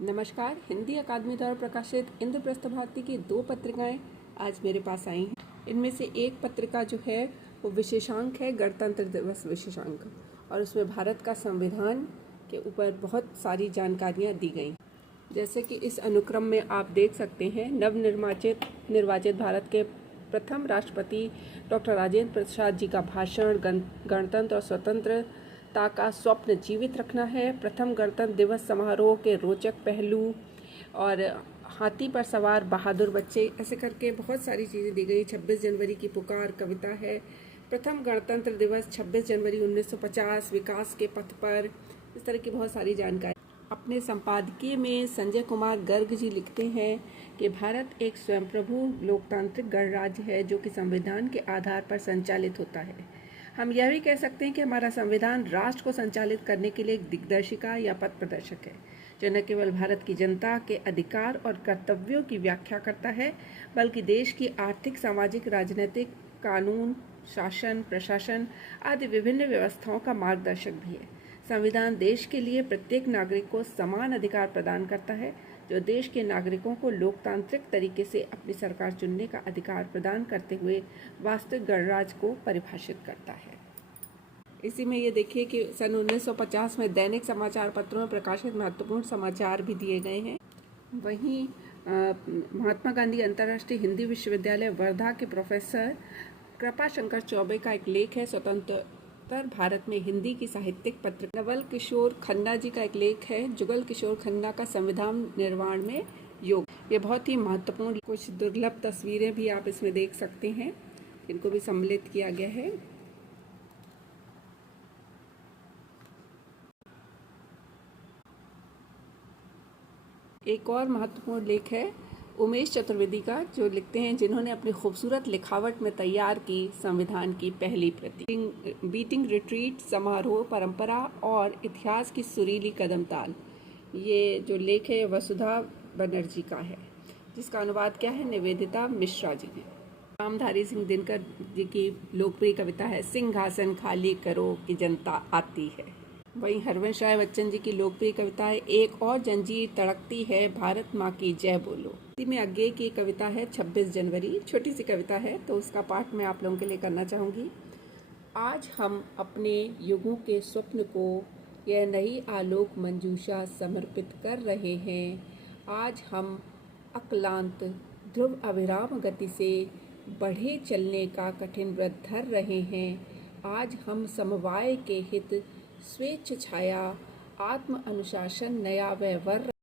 नमस्कार। हिंदी अकादमी द्वारा प्रकाशित इंद्रप्रस्थ भारती की 2 पत्रिकाएं आज मेरे पास आई हैं। इनमें से एक पत्रिका जो है वो विशेषांक है गणतंत्र दिवस विशेषांक, और उसमें भारत का संविधान के ऊपर बहुत सारी जानकारियां दी गई। जैसे कि इस अनुक्रम में आप देख सकते हैं, निर्वाचित भारत के प्रथम राष्ट्रपति डॉक्टर राजेंद्र प्रसाद जी का भाषण, गणतंत्र और स्वतंत्रता का स्वप्न जीवित रखना है, प्रथम गणतंत्र दिवस समारोह के रोचक पहलू और हाथी पर सवार बहादुर बच्चे, ऐसे करके बहुत सारी चीज़ें दी गई। 26 जनवरी की पुकार कविता है, प्रथम गणतंत्र दिवस 26 जनवरी 1950, विकास के पथ पर, इस तरह की बहुत सारी जानकारी। अपने संपादकीय में संजय कुमार गर्ग जी लिखते हैं कि भारत एक स्वयंप्रभु लोकतांत्रिक गणराज्य है जो कि संविधान के आधार पर संचालित होता है। हम यह भी कह सकते हैं कि हमारा संविधान राष्ट्र को संचालित करने के लिए एक दिग्दर्शिका या पथ प्रदर्शक है, जो न केवल भारत की जनता के अधिकार और कर्तव्यों की व्याख्या करता है, बल्कि देश की आर्थिक, सामाजिक, राजनीतिक, कानून, शासन, प्रशासन आदि विभिन्न व्यवस्थाओं का मार्गदर्शक भी है। संविधान देश के लिए प्रत्येक नागरिक को समान अधिकार प्रदान करता है, जो देश के नागरिकों को लोकतांत्रिक तरीके से अपनी सरकार चुनने का अधिकार प्रदान करते हुए वास्तविक गणराज्य को परिभाषित करता है। इसी में ये देखिए कि सन 1950 में दैनिक समाचार पत्रों में प्रकाशित महत्वपूर्ण समाचार भी दिए गए हैं। वहीं महात्मा गांधी अंतर्राष्ट्रीय हिंदी विश्वविद्यालय वर्धा के प्रोफेसर कृपाशंकर चौबे का एक लेख है, स्वतंत्र भारत में हिंदी की साहित्यिक पत्रिका। नवल किशोर खन्ना जी का एक लेख है, जुगल किशोर खन्ना का संविधान निर्माण में योग। ये बहुत ही महत्वपूर्ण, कुछ दुर्लभ तस्वीरें भी आप इसमें देख सकते हैं, इनको भी सम्मिलित किया गया है। एक और महत्वपूर्ण लेख है उमेश चतुर्वेदी का, जो लिखते हैं, जिन्होंने अपनी खूबसूरत लिखावट में तैयार की संविधान की पहली प्रति। बीटिंग रिट्रीट, समारोह, परंपरा और इतिहास की सुरीली कदमताल, ये जो लेख है वसुधा बनर्जी का है, जिसका अनुवाद क्या है, निवेदिता मिश्रा जी ने। रामधारी सिंह दिनकर जी की लोकप्रिय कविता है, सिंहासन खाली करो कि जनता आती है। वहीं हरवंश राय बच्चन जी की लोकप्रिय कविता है, एक और जंजीर तड़कती है, भारत माँ की जय बोलो। इसी में अज्ञे की कविता है 26 जनवरी, छोटी सी कविता है, तो उसका पाठ मैं आप लोगों के लिए करना चाहूँगी। आज हम अपने युगों के स्वप्न को यह नई आलोक मंजूषा समर्पित कर रहे हैं। आज हम अक्लांत ध्रुव अविराम गति से बढ़े चलने का कठिन व्रत धर रहे हैं। आज हम समवाय के हित, स्वेच्छ छाया, आत्म अनुशासन, नया व्यवहार